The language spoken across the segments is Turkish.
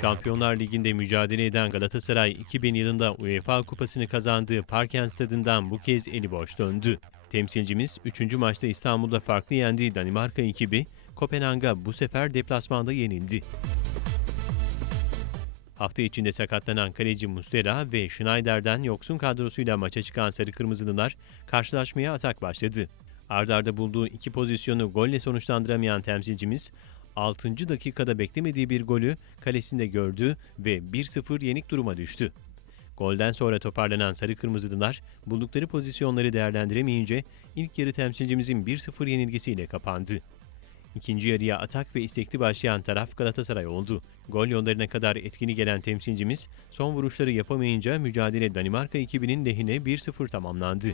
Şampiyonlar Ligi'nde mücadele eden Galatasaray 2000 yılında UEFA Kupası'nı kazandığı Parken Stadı'ndan bu kez eli boş döndü. Temsilcimiz 3. maçta İstanbul'da farklı yendiği Danimarka ekibi Kopenhag'a bu sefer deplasmanda yenildi. Hafta içinde sakatlanan kaleci Mustera ve Schneider'den yoksun kadrosuyla maça çıkan Sarı Kırmızılılar karşılaşmaya atak başladı. Ardarda bulduğu iki pozisyonu golle sonuçlandıramayan temsilcimiz 6. dakikada beklemediği bir golü kalesinde gördü ve 1-0 yenik duruma düştü. Golden sonra toparlanan Sarı Kırmızılılar buldukları pozisyonları değerlendiremeyince ilk yarı temsilcimizin 1-0 yenilgisiyle kapandı. İkinci yarıya atak ve istekli başlayan taraf Galatasaray oldu. Gol yollarına kadar etkili gelen temsilcimiz son vuruşları yapamayınca mücadele Danimarka ekibinin lehine 1-0 tamamlandı.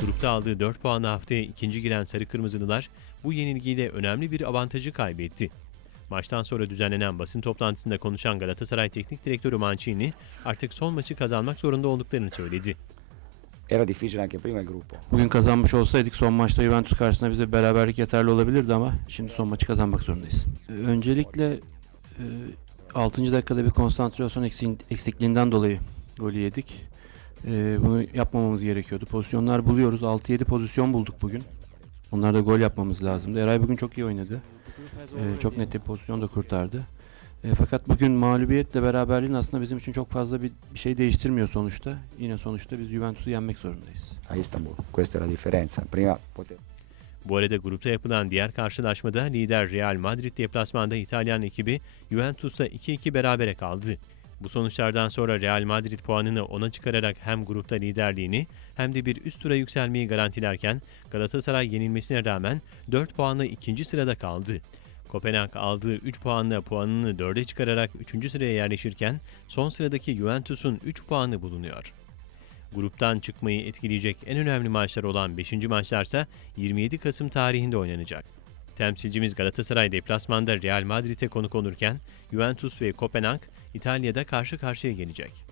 Grupta aldığı 4 puanla haftaya ikinci giren Sarı Kırmızılılar bu yenilgiyle önemli bir avantajı kaybetti. Maçtan sonra düzenlenen basın toplantısında konuşan Galatasaray Teknik Direktörü Mancini artık son maçı kazanmak zorunda olduklarını söyledi. Era difficile anche prima il gruppo. Bugün kazanmış olsaydık son maçta Juventus karşısında bize beraberlik yeterli olabilirdi ama şimdi son maçı kazanmak zorundayız. Ee, Öncelikle e, 6. dakikada bir konsantrasyon eksikliğinden dolayı golü yedik. Ee, Bunu yapmamamız gerekiyordu. Pozisyonlar buluyoruz. 6-7 pozisyon bulduk bugün. Onlarda gol yapmamız lazımdı. Eray bugün çok iyi oynadı. Ee, Çok net bir pozisyon da kurtardı. E, fakat bugün mağlubiyetle beraberliğin aslında bizim için çok fazla bir, bir şey değiştirmiyor sonuçta. Yine sonuçta biz Juventus'u yenmek zorundayız. a Istanbul. Questa è la differenza. Prima potevo Bu arada grupta yapılan diğer karşılaşmada lider Real Madrid deplasmanda İtalyan ekibi Juventus'la 2-2 berabere kaldı. Bu sonuçlardan sonra Real Madrid puanını 10'a çıkararak hem grupta liderliğini hem de bir üst tura yükselmeyi garantilerken Galatasaray yenilmesine rağmen 4 puanla ikinci sırada kaldı. Kopenhag aldığı 3 puanla puanını 4'e çıkararak 3. sıraya yerleşirken son sıradaki Juventus'un 3 puanı bulunuyor. Gruptan çıkmayı etkileyecek en önemli maçlar olan 5. maçlarsa 27 Kasım tarihinde oynanacak. Temsilcimiz Galatasaray deplasmanda Real Madrid'e konuk olurken Juventus ve Kopenhag İtalya'da karşı karşıya gelecek.